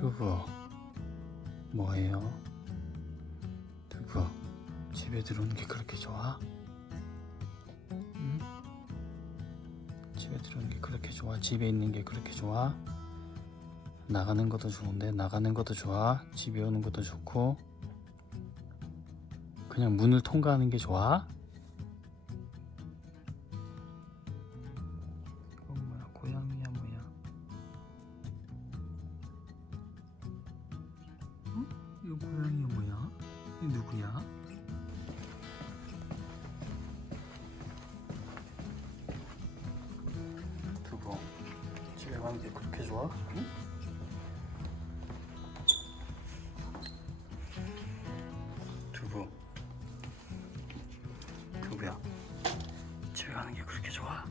두부 뭐해요? 두부 집에 들어오는 게 그렇게 좋아? 응? 집에 들어오는 게 그렇게 좋아? 집에 있는 게 그렇게 좋아? 나가는 것도 좋은데 나가는 것도 좋아? 집에 오는 것도 좋고 그냥 문을 통과하는 게 좋아? 이건 뭐야? 고양이야 뭐야? 응? 이거 고양이야 뭐야? 이 누구야? 두부 집에 가는 게 그렇게 좋아? 응? 두부야 집에 가는 게 그렇게 좋아?